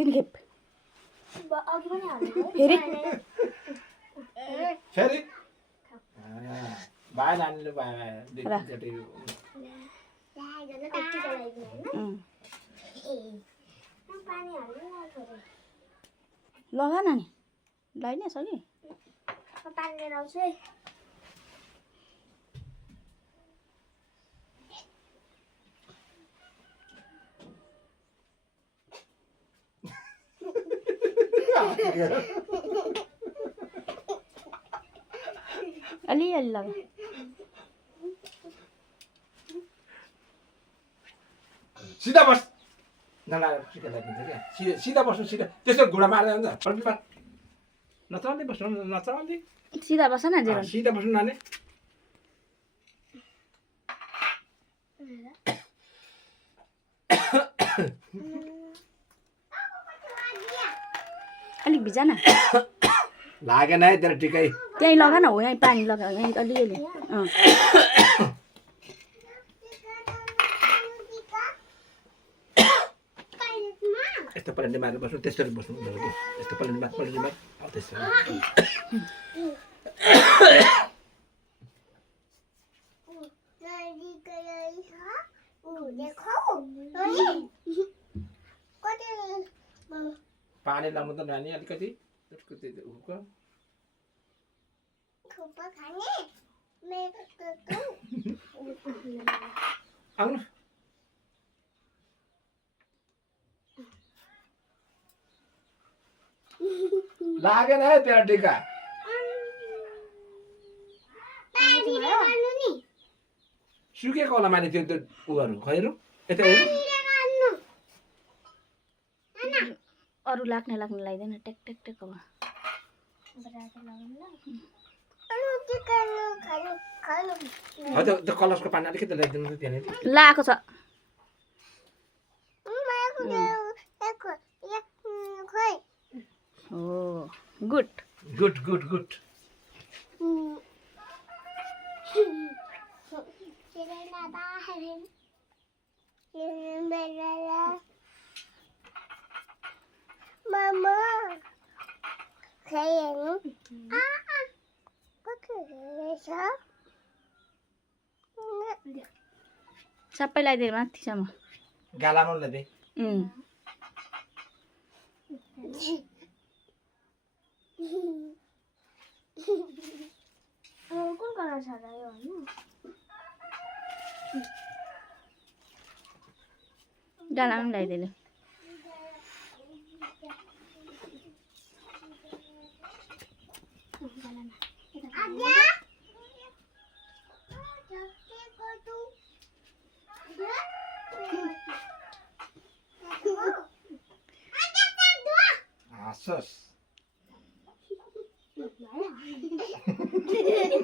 3 खेप अघि पनि हाल्नु फेरि फेरि भाइ नानीले भाइ दुईचोटि पानी हाल्नु लगा नानी लाइन सकी पानी लिएर आउँछु है अलि अलि लगा सिधा बस नलाएर टिका लगाइदिन्छ क्या सिधा बस्नु सिधा त्यसो घुँडा मार्दै हुन्छ फर्की पार नचल्दै बस्नु नचल्दै सीधा बस न जेरन सिधा बस्नु नानी अलिक भिजा न लागेन है तेरो टिकै त्यही लगा न हो यहीँ पानी लगा यहीँ अलिअलि यस्तो पलेन्टे मारेर बस्नु त्यसरी बस्नु यस्तो पलेन्टे मार त्यसरी पानी लाउनु त नानी अलिकति आउनु लागेन है तेरो टिका सुकेको होला माने त्यो उहरू खैरु यता हेरु अरू लाग्ने लगाइदेन टेक टेक टेक अब हजुर त्यो कलर्सको पानी अलिकति ल्याइदिनु त त्यहाँनिर लाएको छ हो good good good good Mama, sayang. सबै लगाइदिए माथिसम्म गालामा ल्याइदे कुन कलर छ र यो हैन गालामा लगाइदिए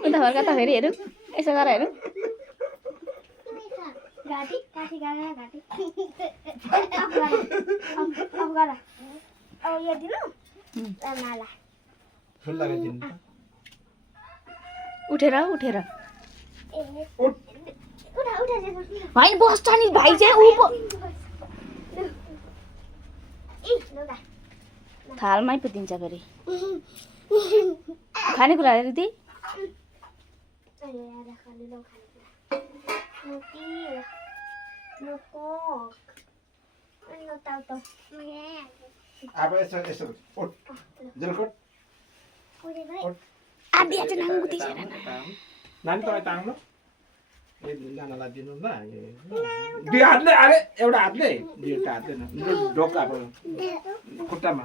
उता फर्का त फेरि हेरौँ यसो गर हेरौँ घाटी घाटी घाटी घाटी अफ गर अब यो दिनु नाला फुल लगाइदिनु त उठेर उठेर उठा उठा होइन बस्छ नि भाइ चाहिँ ऊ थालमै पो दिन्छ फेरि खानेकुरा दिदी अब यसो यसो उठ जलकोट आधी आधी नाङ्गु दिसेर नानी तपाईँ ताङ्नु ए नानालाई दिनु ल दुई हातले अरे एउटा हातले दुईवटा हातले ढोका अब खुट्टामा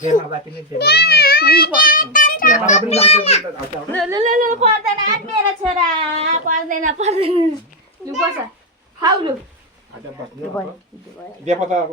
बेमालाई पनि बेमालाई पनि पर्दैन मेरो छोरा पर्दैन पर्दैन लु बस खाउ लु बस्नु बेमा त अब